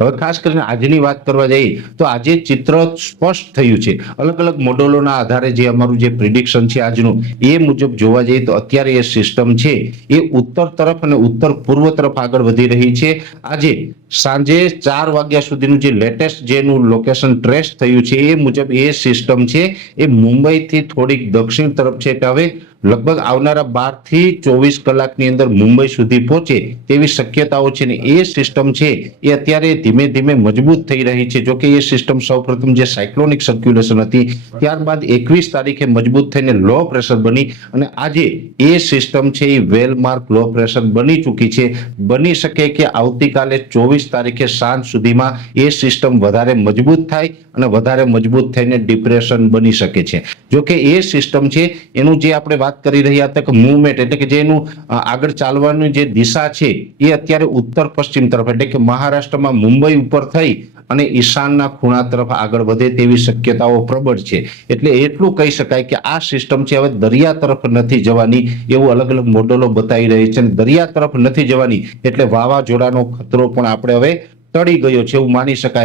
હવે ખાસ કરીને આજની વાત કરવા જઈએ તો આજે ચિત્ર સ્પષ્ટ થયું છે. અલગ અલગ મોડેલોના આધારે જે અમારું જે પ્રિડિક્શન છે આજનું, એ મુજબ જોવા જઈએ તો અત્યારે એ સિસ્ટમ છે એ ઉત્તર તરફ અને ઉત્તર પૂર્વ તરફ આગળ વધી રહી છે. આજે સાંજે 4 વાગ્યા સુધીનું જે લેટેસ્ટ જેનું લોકેશન ટ્રેસ થયું છે એ મુજબ એ સિસ્ટમ છે એ મુંબઈથી થોડીક દક્ષિણ તરફ છે. એટલે હવે લગભગ આવનારા 12 થી 24 કલાકની અંદર મુંબઈ સુધી પહોંચે તેવી શક્યતાઓ છે ને એ સિસ્ટમ છે એ અત્યારે ધીમે ધીમે મજબૂત થઈ રહી છે. જોકે એ સિસ્ટમ સૌપ્રથમ જે સાયક્લોનિક સર્ક્યુલેશન હતી ત્યારબાદ 21 તારીખે મજબૂત થઈને લો પ્રેશર બની અને આજે એ સિસ્ટમ છે એ વેલમાર્ક લો પ્રેશર બની ચૂકી છે. બની શકે કે આવતીકાલે 24 તારીખે સાંજ સુધીમાં એ સિસ્ટમ વધારે મજબૂત થાય અને વધારે મજબૂત થઈને ડિપ્રેશન બની શકે છે. જોકે એ સિસ્ટમ છે એનું જે આપણે વાત કરી રહ્યા હતા કે મૂવમેન્ટ એટલે કે જે એનું આગળ ચાલવાની જે દિશા છે એ અત્યારે ઉત્તર પશ્ચિમ તરફ એટલે કે મહારાષ્ટ્રમાં મુંબઈ ઉપર થઈ અને ઈશાનના ખૂણા તરફ આગળ વધે તેવી શક્યતાઓ પ્રબળ છે. એટલે એટલું કહી શકાય કે આ સિસ્ટમ છે હવે દરિયા તરફ નથી જવાની એવું અલગ અલગ મોડેલો બતાવી રહી છે. દરિયા તરફ નથી જવાની એટલે વાવાઝોડાનો ખતરો પણ આપણે હવે ટળી ગયો છે એવું માની શકાય.